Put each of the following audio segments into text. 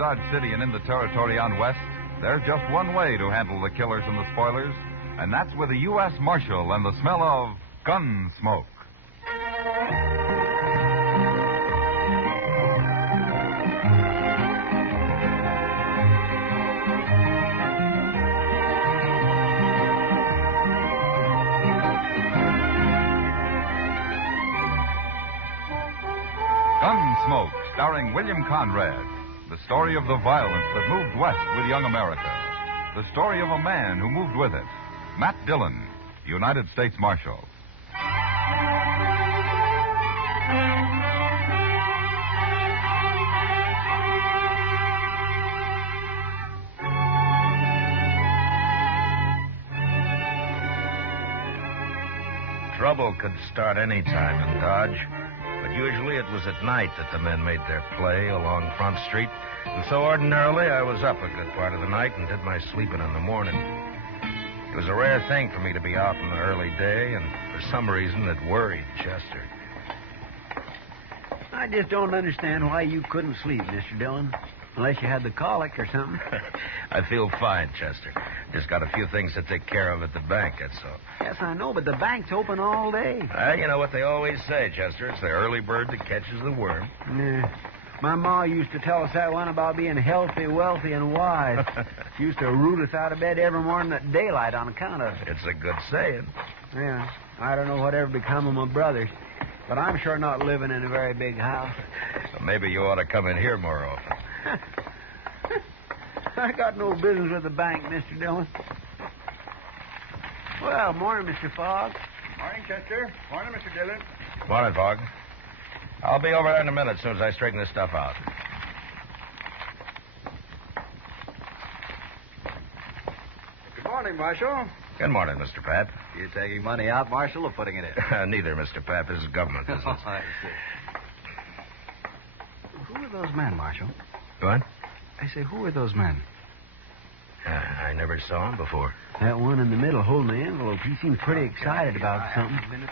around Dodge City and in the territory on West, there's just one way to handle the killers and the spoilers, and that's with a U.S. Marshal and the smell of gun smoke. Gunsmoke, starring William Conrad. The story of the violence that moved west with young America. The story of a man who moved with it. Matt Dillon, United States Marshal. Trouble could start any time in Dodge. But usually it was at night that the men made their play along Front Street. And so ordinarily I was up a good part of the night and did my sleeping in the morning. It was a rare thing for me to be out in the early day, and for some reason it worried Chester. I just don't understand why you couldn't sleep, Mr. Dillon. Unless you had the colic or something. I feel fine, Chester. Just got a few things to take care of at the bank, that's all. Yes, I know, but the bank's open all day. You know what they always say, Chester. It's the early bird that catches the worm. Yeah. My ma used to tell us that one about being healthy, wealthy, and wise. She used to root us out of bed every morning at daylight on account of it. It's a good saying. Yeah. I don't know whatever become of my brothers, but I'm sure not living in a very big house. Well, maybe you ought to come in here more often. I got no business with the bank, Mr. Dillon. Well, morning, Mr. Fogg. Morning, Chester. Morning, Mr. Dillon. Morning, Fogg. I'll be over there in a minute as soon as I straighten this stuff out. Good morning, Marshal. Good morning, Mr. Pap. You taking money out, Marshal, or putting it in? Neither, Mr. Pap. This is government business. Oh, I see. Who are those men, Marshal? What? I say, who are those men? I never saw him before. That one in the middle holding the envelope, he seems pretty excited about something.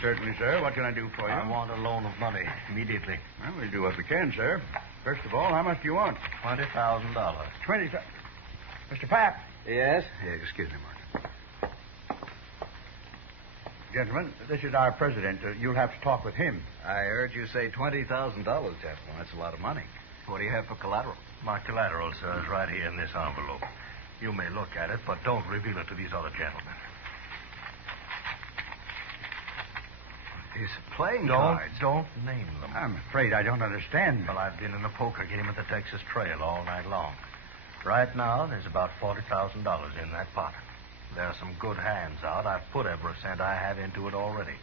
Certainly, sir. What can I do for you? I want a loan of money immediately. Well, we'll do what we can, sir. First of all, how much do you want? $20,000. 20. Mr. Pap. Yes? Excuse me, Marshal. Gentlemen, this is our president. You'll have to talk with him. I heard you say $20,000, gentlemen. That's a lot of money. What do you have for collateral? My collateral, sir, is right here in this envelope. You may look at it, but don't reveal it to these other gentlemen. It's playing Don't cards. name them. I'm afraid I don't understand. Well, I've been in a poker game at the Texas Trail all night long. Right now, there's about $40,000 in that pot. There are some good hands out. I've put every cent I have into it already.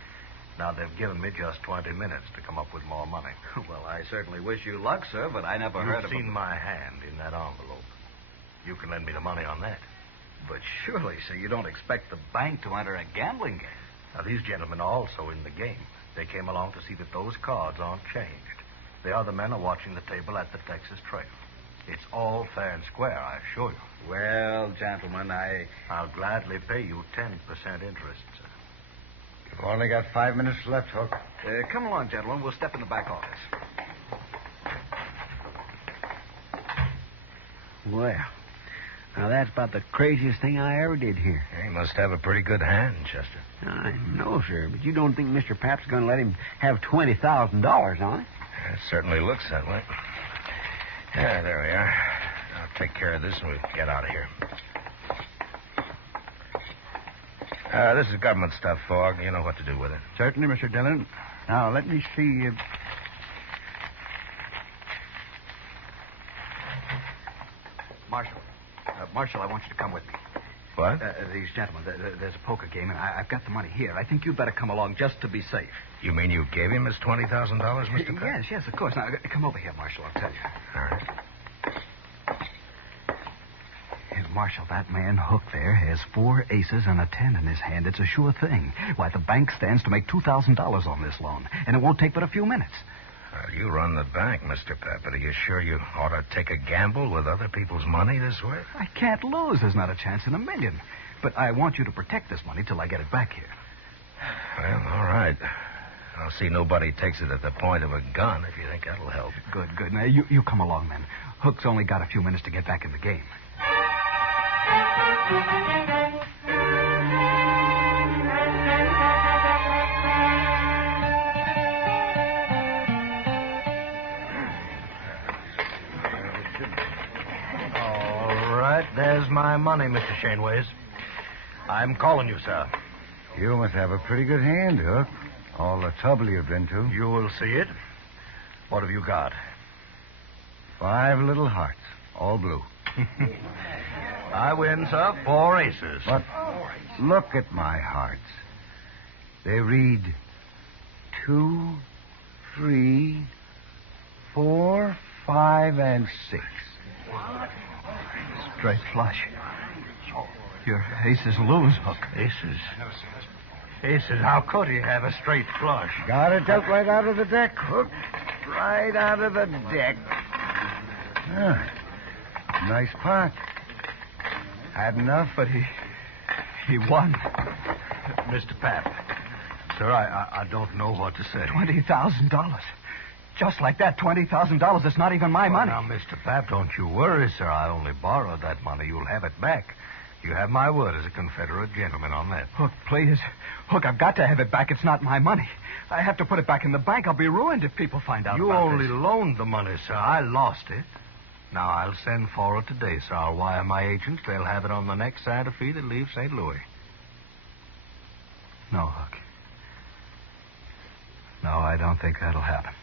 Now, they've given me just 20 minutes to come up with more money. Well, I certainly wish you luck, sir, but I never heard of You've seen it. my hand in that envelope. You can lend me the money on that. But surely, sir, you don't expect the bank to enter a gambling game. Now, these gentlemen are also in the game. They came along to see that those cards aren't changed. The other men are watching the table at the Texas Trail. It's all fair and square, I assure you. Well, gentlemen, I'll gladly pay you 10% interest, sir. You've only got 5 minutes left, Hook. Come along, gentlemen. We'll step in the back office. Well, now that's about the craziest thing I ever did here. He must have a pretty good hand, Chester. I know, sir, but you don't think Mr. Pap's going to let him have $20,000 on it? It certainly looks that way. Yeah, there we are. I'll take care of this and we'll get out of here. This is government stuff, Fogg. You know what to do with it. Certainly, Mr. Dillon. Now, let me see. Marshal, I want you to come with me. What? These gentlemen, there's a poker game, and I've got the money here. I think you'd better come along just to be safe. You mean you gave him his $20,000, Mr. Pap? Yes, of course. Now, come over here, Marshal, I'll tell you. All right. Marshal, that man Hook there has 4 aces and a 10 in his hand. It's a sure thing. Why, the bank stands to make $2,000 on this loan, and it won't take but a few minutes. Well, you run the bank, Mr. Pap, but are you sure you ought to take a gamble with other people's money this way? I can't lose. There's not a chance in a million. But I want you to protect this money till I get it back here. Well, all right. I don't see nobody takes it at the point of a gun, if you think that'll help. Good. Now, you come along, then. Hook's only got a few minutes to get back in the game. All right, there's my money, Mr. Shaneways. I'm calling you, sir. You must have a pretty good hand, Hook. All the trouble you've been to. You will see it. What have you got? 5 little hearts, all blue. I win, sir. 4 aces. But look at my hearts. They read 2, 3, 4, 5, and 6. Straight flush. Your aces lose, Hook. Aces? Aces? How could he have a straight flush? Got it dealt right out of the deck, Hook. Right out of the deck. Ah, nice pot. Had enough? But he won. Mr. Pap, sir, I don't know what to say. $20,000. Just like that, $20,000. It's not even my money. Now, Mr. Pap, don't you worry, sir. I only borrowed that money. You'll have it back. You have my word as a Confederate gentleman on that. Hook, please. Hook, I've got to have it back. It's not my money. I have to put it back in the bank. I'll be ruined if people find out You about only this. loaned the money, sir. I lost it. Now, I'll send for it today, sir. I'll wire my agents. They'll have it on the next Santa Fe that leaves St. Louis. No, Hook. No, I don't think that'll happen.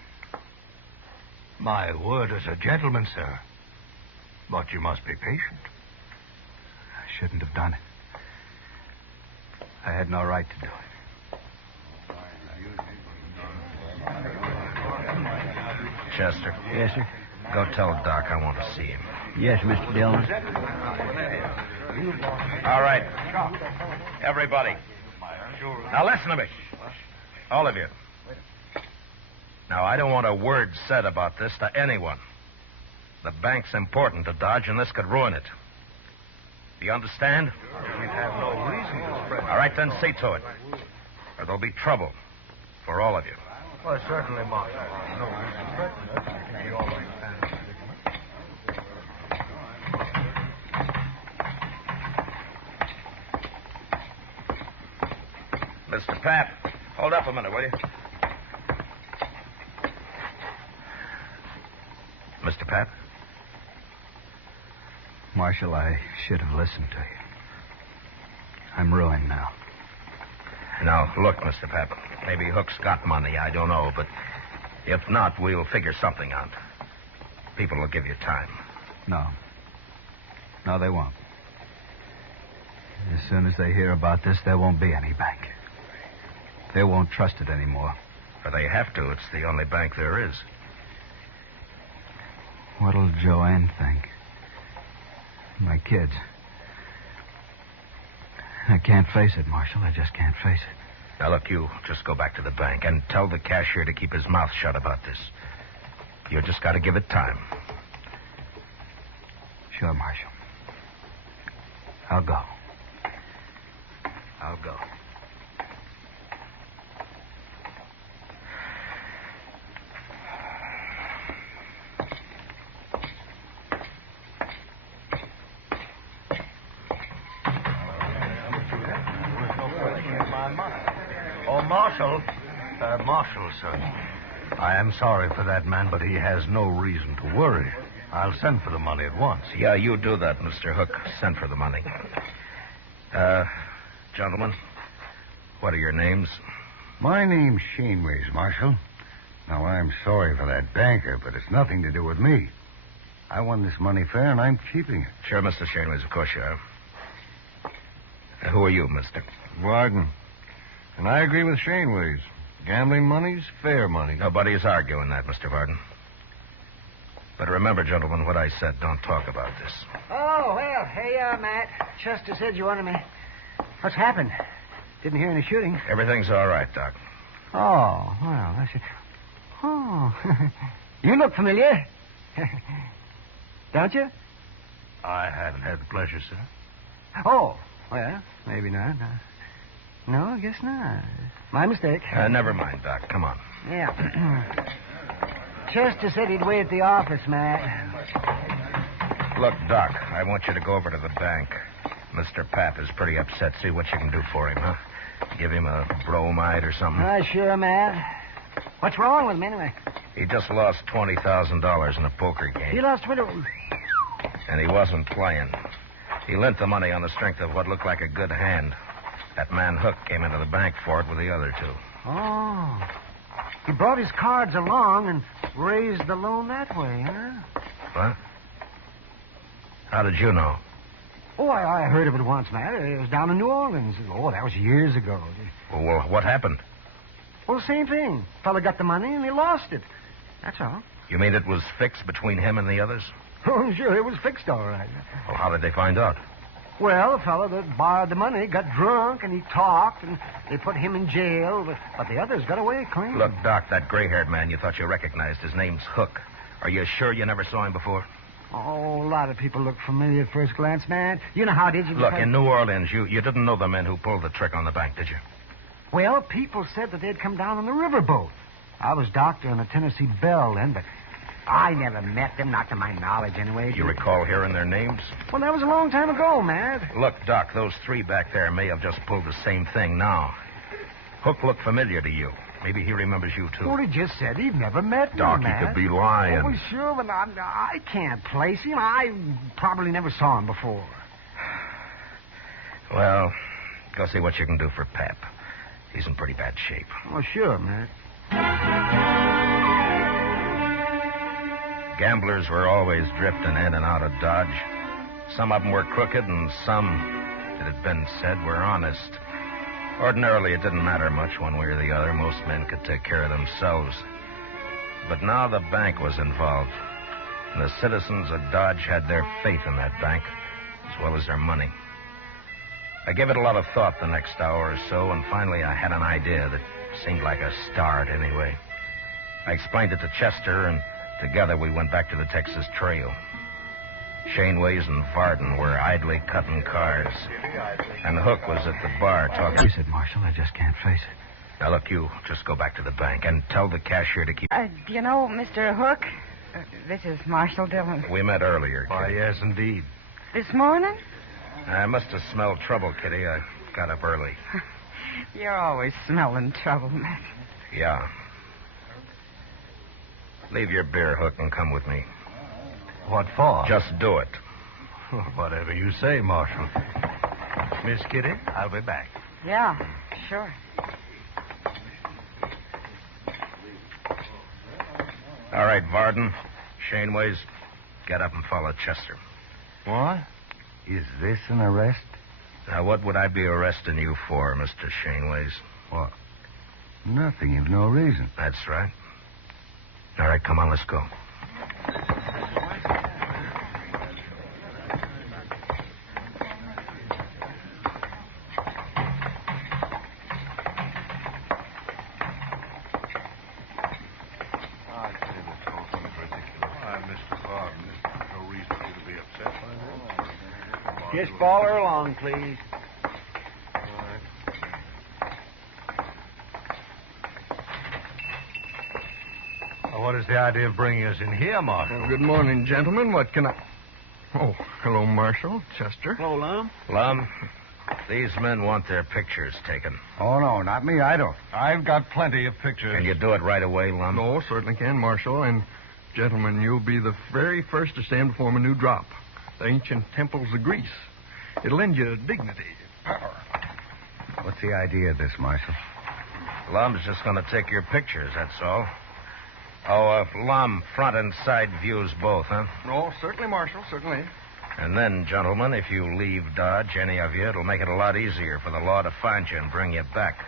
My word as a gentleman, sir. But you must be patient. I shouldn't have done it. I had no right to do it. Chester. Yes, sir. Go tell Doc I want to see him. Yes, Mr. Dillon. All right. Everybody. Now listen to me. All of you. Now, I don't want a word said about this to anyone. The bank's important to Dodge, and this could ruin it. Do you understand? We have no reason to spread. All right, then see to it. Or there'll be trouble for all of you. Well, certainly, Mark. No reason to threaten. You all understand the predicament. Mr. Pap, hold up a minute, will you? Mr. Pap? Marshal, I should have listened to you. I'm ruined now. Now, look, Mr. Pap. Maybe Hook's got money, I don't know, but if not, we'll figure something out. People will give you time. No. No, they won't. As soon as they hear about this, there won't be any bank. They won't trust it anymore. But they have to. It's the only bank there is. What'll Joanne think? My kids. I can't face it, Marshal. I just can't face it. Now, look, you just go back to the bank and tell the cashier to keep his mouth shut about this. You just got to give it time. Sure, Marshal. I'll go. I'll go. Marshal, sir. I am sorry for that man, but he has no reason to worry. I'll send for the money at once. Yeah, you do that, Mr. Hook. Send for the money. Gentlemen, what are your names? My name's Shaneways, Marshal. Now, I'm sorry for that banker, but it's nothing to do with me. I won this money fair, and I'm keeping it. Sure, Mr. Shaneways, of course you are. Who are you, mister? Varden. And I agree with Shaneways. Gambling money's fair money. Nobody's arguing that, Mr. Varden. But remember, gentlemen, what I said. Don't talk about this. Oh, well, here you are, Matt. Chester said you wanted me. What's happened? Didn't hear any shooting. Everything's all right, Doc. Oh, well, that's it. Oh, you look familiar. Don't you? I haven't had the pleasure, sir. Oh, well, maybe not. No, I guess not. My mistake. Never mind, Doc. Come on. Yeah. Chester said he'd wait at the office, Matt. Look, Doc, I want you to go over to the bank. Mr. Pap is pretty upset. See what you can do for him, huh? Give him a bromide or something. Sure, Matt. What's wrong with him, anyway? He just lost $20,000 in a poker game. He lost 20... And he wasn't playing. He lent the money on the strength of what looked like a good hand. That man Hook came into the bank for it with the other two. Oh. He brought his cards along and raised the loan that way, huh? What? How did you know? Oh, I heard of it once, Matt. It was down in New Orleans. Oh, that was years ago. Well, what happened? Well, same thing. Fella got the money and he lost it. That's all. You mean it was fixed between him and the others? Oh, sure, it was fixed all right. Well, how did they find out? Well, the fella that borrowed the money got drunk and he talked and they put him in jail, but the others got away clean. Look, Doc, that gray-haired man you thought you recognized, his name's Hook. Are you sure you never saw him before? Oh, a lot of people look familiar at first glance, man. You know how did you... Look, in New Orleans, you didn't know the men who pulled the trick on the bank, did you? Well, people said that they'd come down on the riverboat. I was doctor on the Tennessee Belle then, but I never met them, not to my knowledge anyway. You recall hearing their names? Well, that was a long time ago, Matt. Look, Doc, those three back there may have just pulled the same thing now. Hook looked familiar to you. Maybe he remembers you, too. Well, he just said he'd never met me, Doc, Matt. he could be lying. Oh, sure, but I can't place him. I probably never saw him before. Well, go see what you can do for Pap. He's in pretty bad shape. Oh, sure, Matt. Gamblers were always drifting in and out of Dodge. Some of them were crooked, and some, it had been said, were honest. Ordinarily, it didn't matter much one way or the other. Most men could take care of themselves. But now the bank was involved. And the citizens of Dodge had their faith in that bank, as well as their money. I gave it a lot of thought the next hour or so, and finally I had an idea that seemed like a start anyway. I explained it to Chester, and together we went back to the Texas Trail. Shaneways and Varden were idly cutting cards. And Hook was at the bar talking. Face it, Marshal. I just can't face it. Now, look, you just go back to the bank and tell the cashier to keep... Do you know, Mr. Hook? This is Marshal Dillon. We met earlier, Why, Kitty. yes, indeed. This morning? I must have smelled trouble, Kitty. I got up early. You're always smelling trouble, Matt. Yeah. Leave your beer, Hook, and come with me. What for? Just do it. Whatever you say, Marshal. Miss Kitty, I'll be back. Yeah, sure. All right, Varden. Shaneways, get up and follow Chester. What? Is this an arrest? Now, what would I be arresting you for, Mr. Shaneways? What? Nothing. You've no reason. That's right. All right, come on, let's go. Just follow her along, please. Well, what is the idea of bringing us in here, Marshal? Well, good morning, gentlemen. What can I... Oh, hello, Marshal. Chester. Hello, Lum. Lum, these men want their pictures taken. Oh, no, not me. I don't. I've got plenty of pictures. Can you do it right away, Lum? No, certainly can, Marshal. And, gentlemen, you'll be the very first to stand before a new drop. The ancient temples of Greece. It'll lend you dignity, power. What's the idea of this, Marshal? Lum's just going to take your pictures, that's all. Oh, Lum, front and side views both, huh? No, certainly, Marshal, certainly. And then, gentlemen, if you leave Dodge, any of you, it'll make it a lot easier for the law to find you and bring you back.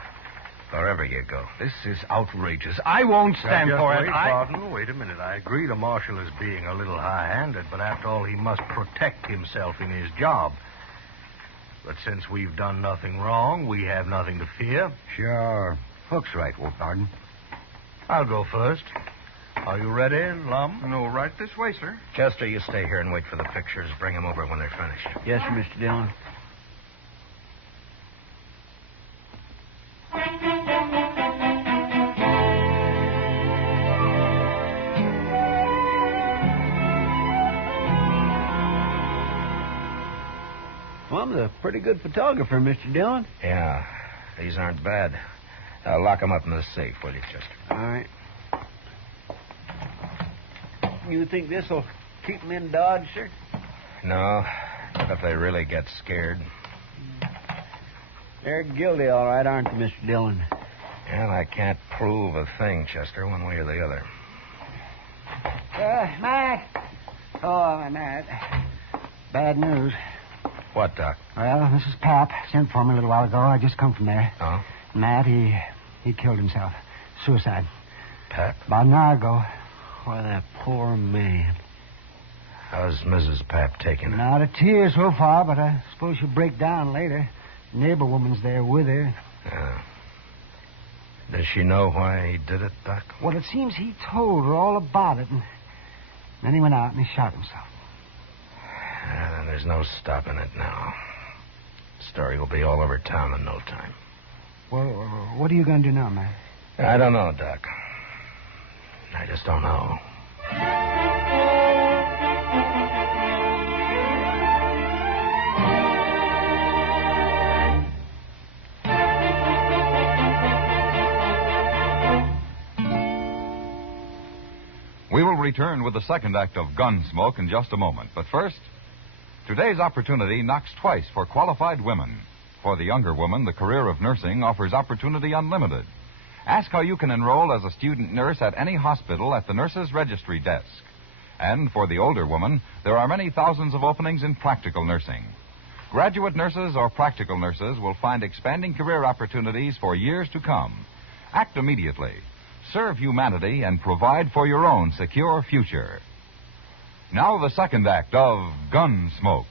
Wherever you go. This is outrageous. I won't stand Just for wait, it. Varden, wait a minute. I agree the Marshal is being a little high-handed, but after all, he must protect himself in his job. But since we've done nothing wrong, we have nothing to fear. Sure. Hook's right, Varden. I'll go first. Are you ready, Lum? No, right this way, sir. Chester, you stay here and wait for the pictures. Bring them over when they're finished. Yes, sir, Mr. Dillon. Plum's a pretty good photographer, Mr. Dillon. Yeah, these aren't bad. Lock them up in the safe, will you, Chester? All right. You think this will keep them in Dodge, sir? No, not if they really get scared. They're guilty, all right, aren't they, Mr. Dillon? And I can't prove a thing, Chester, one way or the other. Matt. Oh, Matt. Bad news. What, Doc? Well, Mrs. Pap sent for me a little while ago. I just come from there. Oh? Matt, he killed himself. Suicide. Pap? About an hour ago. Why, that poor man. How's Mrs. Pap taking it? Not a tear so far, but I suppose she'll break down later. The neighbor woman's there with her. Yeah. Does she know why he did it, Doc? Well, it seems he told her all about it, and then he went out and he shot himself. And there's no stopping it now. The story will be all over town in no time. Well, what are you going to do now, Matt? I don't know, Doc. I just don't know. We will return with the second act of Gunsmoke in just a moment. But first, today's opportunity knocks twice for qualified women. For the younger woman, the career of nursing offers opportunity unlimited. Ask how you can enroll as a student nurse at any hospital at the nurse's registry desk. And for the older woman, there are many thousands of openings in practical nursing. Graduate nurses or practical nurses will find expanding career opportunities for years to come. Act immediately. Serve humanity and provide for your own secure future. Now the second act of Gunsmoke.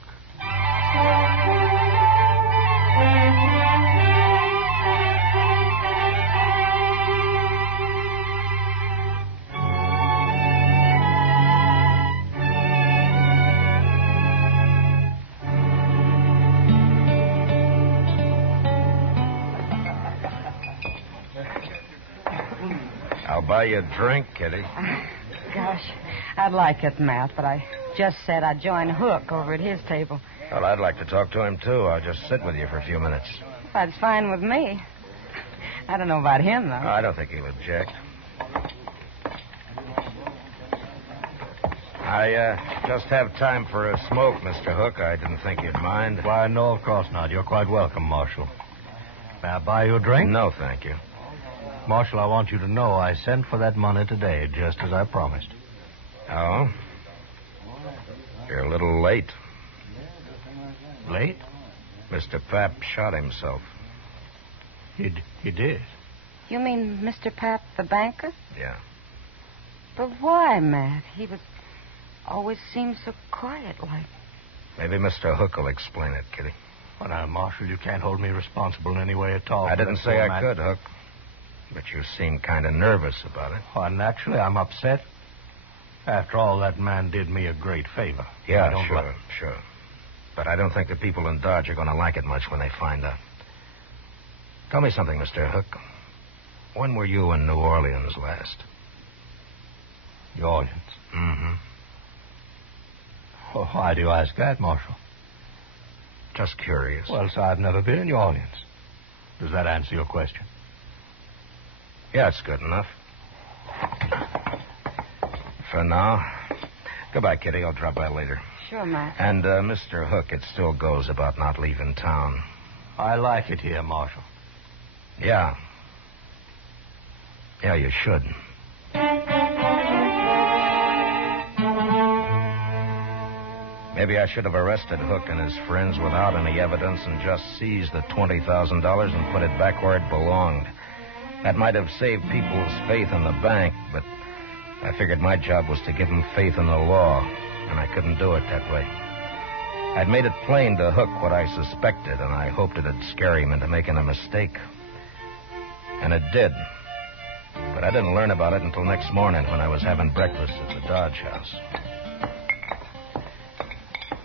I'll buy you a drink, Kitty. Gosh, I'd like it, Matt, but I just said I'd join Hook over at his table. Well, I'd like to talk to him, too. I'll just sit with you for a few minutes. That's fine with me. I don't know about him, though. I don't think he'll object. I just have time for a smoke, Mr. Hook. I didn't think you'd mind. Why, no, of course not. You're quite welcome, Marshal. May I buy you a drink? No, thank you. Marshal, I want you to know I sent for that money today, just as I promised. Oh? You're a little late. Late? Mr. Pap shot himself. He did. You mean Mr. Pap, the banker? Yeah. But why, Matt? He was always seemed so quiet like. Maybe Mr. Hook will explain it, Kitty. Well, now, Marshal, you can't hold me responsible in any way at all. I didn't say I could, Hook. But you seem kind of nervous about it. Well, naturally, I'm upset. After all, that man did me a great favor. Yeah, sure. But I don't think the people in Dodge are going to like it much when they find out. Tell me something, Mr. Hook. When were you in New Orleans last? New Orleans? Mm-hmm. Well, why do you ask that, Marshal? Just curious. Well, sir, I've never been in New Orleans. Does that answer your question? Yeah, it's good enough. For now. Goodbye, Kitty. I'll drop by later. Sure, Matt. And, Mr. Hook, it still goes about not leaving town. I like it here, Marshal. Yeah. Yeah, you should. Maybe I should have arrested Hook and his friends without any evidence and just seized the $20,000 and put it back where it belonged. That might have saved people's faith in the bank, but I figured my job was to give them faith in the law, and I couldn't do it that way. I'd made it plain to Hook what I suspected, and I hoped it'd scare him into making a mistake. And it did. But I didn't learn about it until next morning when I was having breakfast at the Dodge House.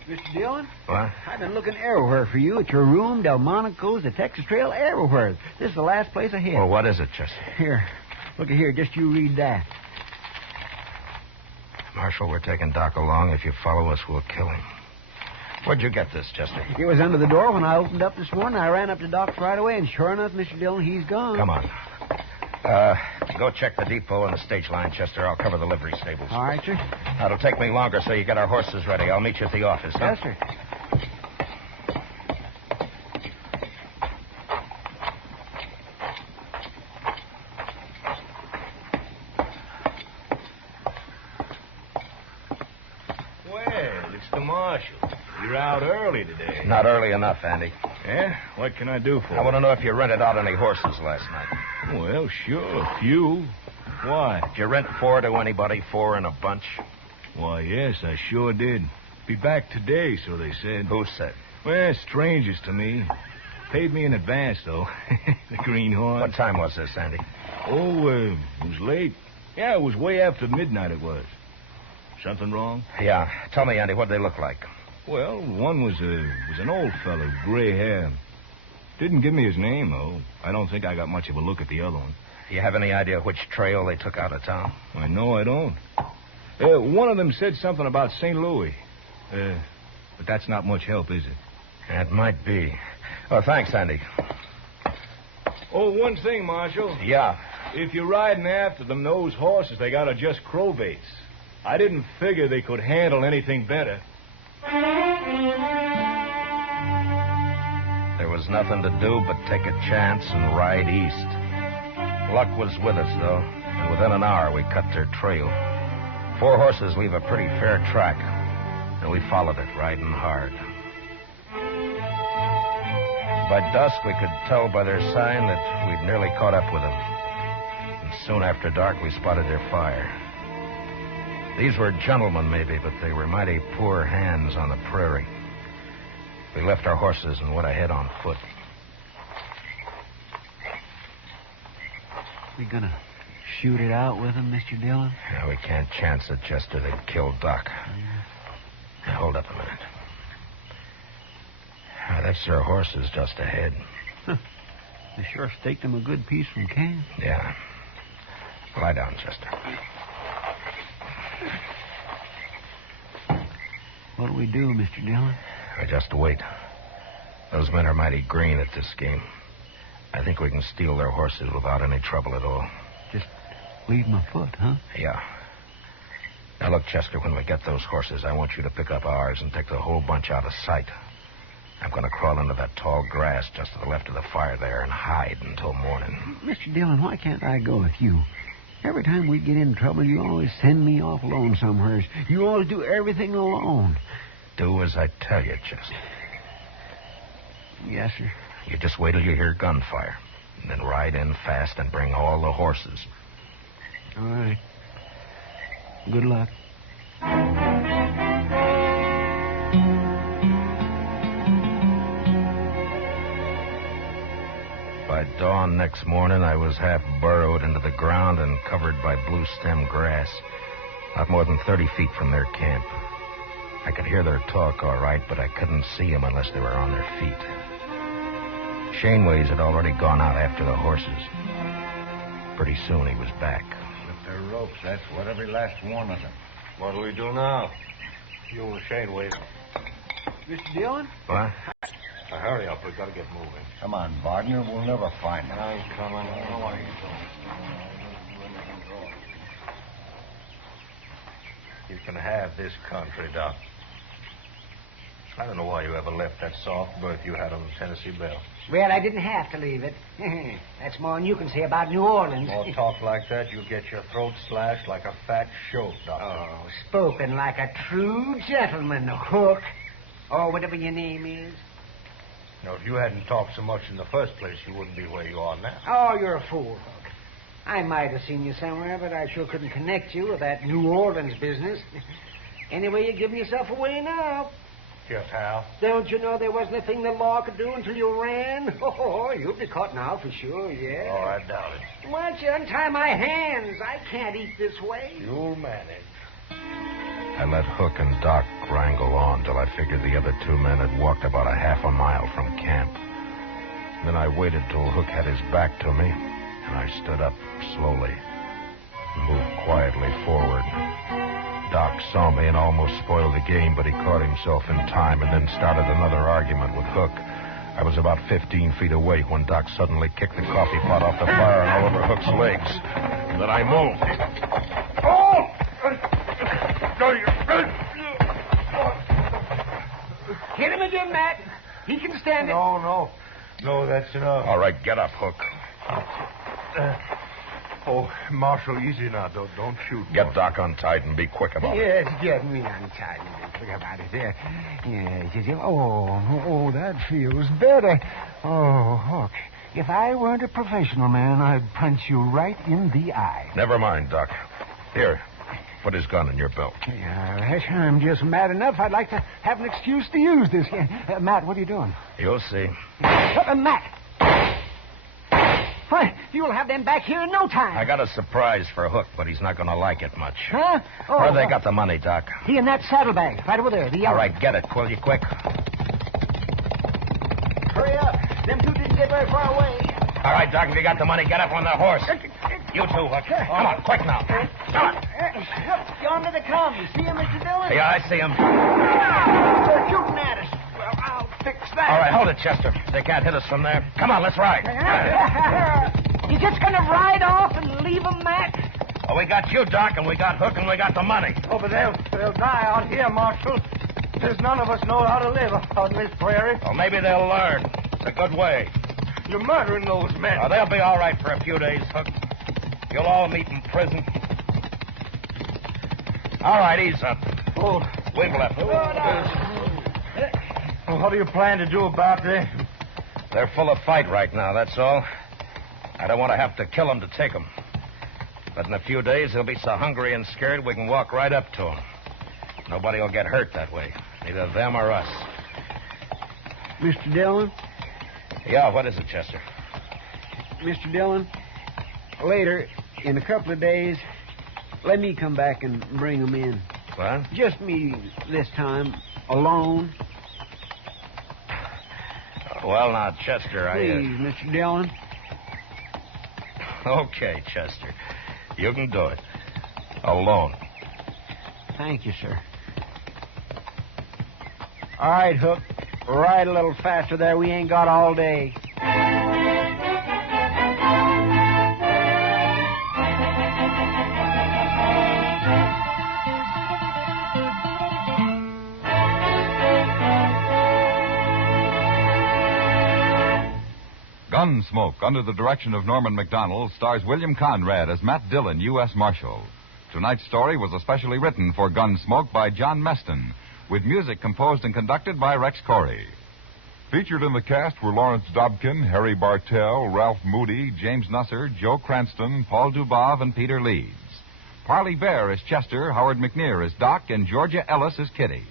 Mr. Dillon? What? I've been looking everywhere for you. At your room, Delmonico's, the Texas Trail, everywhere. This is the last place I hit. Well, what is it, Chester? Here. Look at here. Just you read that. Marshal, we're taking Doc along. If you follow us, we'll kill him. Where'd you get this, Chester? It was under the door when I opened up this morning. I ran up to Doc's right away, and sure enough, Mr. Dillon, he's gone. Come on. Go check the depot and the stage line, Chester. I'll cover the livery stables. All right, sir. That'll take me longer, so you get our horses ready. I'll meet you at the office. Huh? Yes, sir. Well, it's the marshal. You're out early today. Not early enough, Andy. Yeah? What can I do for I want to know if you rented out any horses last night. you? Well, sure, a few. Why? Did you rent 4 to anybody, 4 in a bunch? Why, yes, I sure did. Be back today, so they said. Who said? Well, strangers to me. Paid me in advance, though. The greenhorn. What time was this, Andy? Oh, it was late. Yeah, it was way after midnight it was. Something wrong? Yeah. Tell me, Andy, what'd they look like? Well, one was an old fellow, gray hair. Didn't give me his name, though. I don't think I got much of a look at the other one. You have any idea which trail they took out of town? I know I don't. One of them said something about St. Louis. But that's not much help, is it? It might be. Oh, thanks, Andy. Oh, one thing, Marshal. Yeah. If you're riding after them, those horses, they got are just crowbaits. I didn't figure they could handle anything better. There was nothing to do but take a chance and ride east. Luck was with us, though, and within an hour we cut their trail. 4 horses leave a pretty fair track, and we followed it, riding hard. By dusk, we could tell by their sign that we'd nearly caught up with them. And soon after dark, we spotted their fire. These were gentlemen, maybe, but they were mighty poor hands on the prairie. We left our horses and went ahead on foot. We gonna shoot it out with them, Mr. Dillon? Yeah, we can't chance it, Chester. They'd kill Doc. Now, hold up a minute. That's their horses just ahead. They sure staked them a good piece from camp. Yeah. Lie down, Chester. What'll we do, Mr. Dillon? We just wait. Those men are mighty green at this game. I think we can steal their horses without any trouble at all. Just leave them afoot, huh? Yeah. Now, look, Chester, when we get those horses, I want you to pick up ours and take the whole bunch out of sight. I'm going to crawl into that tall grass just to the left of the fire there and hide until morning. Mr. Dillon, why can't I go with you? Every time we get in trouble, you always send me off alone somewhere. You always do everything alone. Do as I tell you, Chester. Yes, sir. You just wait till you hear gunfire, and then ride in fast and bring all the horses. All right. Good luck. By dawn next morning, I was half burrowed into the ground and covered by blue stem grass, not more than 30 feet from their camp. I could hear their talk all right, but I couldn't see them unless they were on their feet. Shaneways had already gone out after the horses. Pretty soon he was back. With their ropes, that's what every last one of them. What'll we do now? You and Shaneways. Mr. Dillon? What? Now, hurry up. We've got to get moving. Come on, Wagner. We'll never find them. Now he's coming. I don't know what he's doing. You can have this country, Doc. I don't know why you ever left that soft berth you had on the Tennessee Belle. Well, I didn't have to leave it. That's more than you can say about New Orleans. More talk like that, you'll get your throat slashed like a fat shoat, Doc. Oh, spoken like a true gentleman, Hook. Or whatever your name is. Now, if you hadn't talked so much in the first place, you wouldn't be where you are now. Oh, you're a fool, Hook. I might have seen you somewhere, but I sure couldn't connect you with that New Orleans business. Anyway, you're giving yourself away now. Just how? Don't you know there wasn't a thing the law could do until you ran? Oh, you'll be caught now for sure, yeah. Oh, I doubt it. Why don't you untie my hands? I can't eat this way. You'll manage. I let Hook and Doc wrangle on till I figured the other 2 men had walked about a half a mile from camp. Then I waited till Hook had his back to me, and I stood up slowly and moved quietly forward. Doc saw me and almost spoiled the game, but he caught himself in time and then started another argument with Hook. I was about 15 feet away when Doc suddenly kicked the coffee pot off the fire and all over Hook's legs. Then I moved. Oh! Hit him again, Matt. He can stand it. No, that's enough. All right, get up, Hook. Marshal, easy now. Don't shoot. Get Doc untied and be quick about it. Yes, get me untied. Think about it there. Yes. Oh, that feels better. Oh, Hook, if I weren't a professional man, I'd punch you right in the eye. Never mind, Doc. Here, put his gun in your belt. Yeah, I'm just mad enough. I'd like to have an excuse to use this. Matt, what are you doing? You'll see. Matt! Why, you'll have them back here in no time. I got a surprise for Hook, but he's not going to like it much. Huh? Where they got the money, Doc? He in that saddlebag, right over there. The All right, get it. Will you quick? Hurry up. Them two didn't get very far away. All right, Doc, if you got the money, get up on the horse. You too, Hook. Come on, quick now. Come on. Yonder they come. You see him, Mr. Dillon? Yeah, I see him. They're shooting at us. Well, I'll fix that. All right, hold it, Chester. They can't hit us from there. Come on, let's ride. You just gonna ride off and leave them, Matt? Well, we got you, Doc, and we got Hook, and we got the money. Oh, but they'll die out here, Marshal. There's none of us know how to live on this prairie. Well, maybe they'll learn. It's a good way. You're murdering those men. Oh, they'll be all right for a few days, Hook. You'll all meet in prison. All right, ease up. Oh, We've left. well, what do you plan to do about this? They're full of fight right now, that's all. I don't want to have to kill them to take them. But in a few days, they'll be so hungry and scared we can walk right up to them. Nobody will get hurt that way, neither them or us. Mr. Dillon? Yeah, what is it, Chester? Mr. Dillon, later, in a couple of days, let me come back and bring them in. What? Just me this time, alone. Well, now, Chester, Please, Mr. Dillon. Okay, Chester. You can do it. Alone. Thank you, sir. All right, Hook. Ride a little faster there. We ain't got all day. Gunsmoke, under the direction of Norman MacDonald, stars William Conrad as Matt Dillon, U.S. Marshal. Tonight's story was especially written for Gunsmoke by John Meston, with music composed and conducted by Rex Corey. Featured in the cast were Lawrence Dobkin, Harry Bartell, Ralph Moody, James Nusser, Joe Cranston, Paul Dubov, and Peter Leeds. Parley Bear is Chester, Howard McNear is Doc, and Georgia Ellis is Kitty.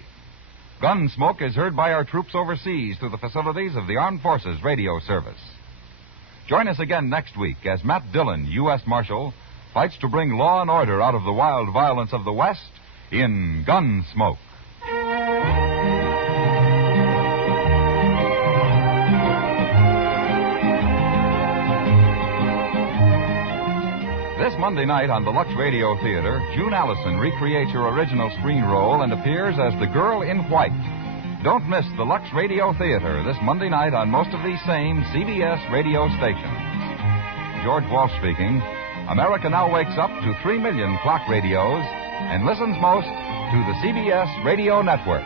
Gunsmoke is heard by our troops overseas through the facilities of the Armed Forces Radio Service. Join us again next week as Matt Dillon, U.S. Marshal, fights to bring law and order out of the wild violence of the West in Gunsmoke. This Monday night on the Lux Radio Theater, June Allison recreates her original screen role and appears as the Girl in White. Don't miss the Lux Radio Theater this Monday night on most of these same CBS radio stations. George Walsh speaking. America now wakes up to 3 million clock radios and listens most to the CBS Radio Network.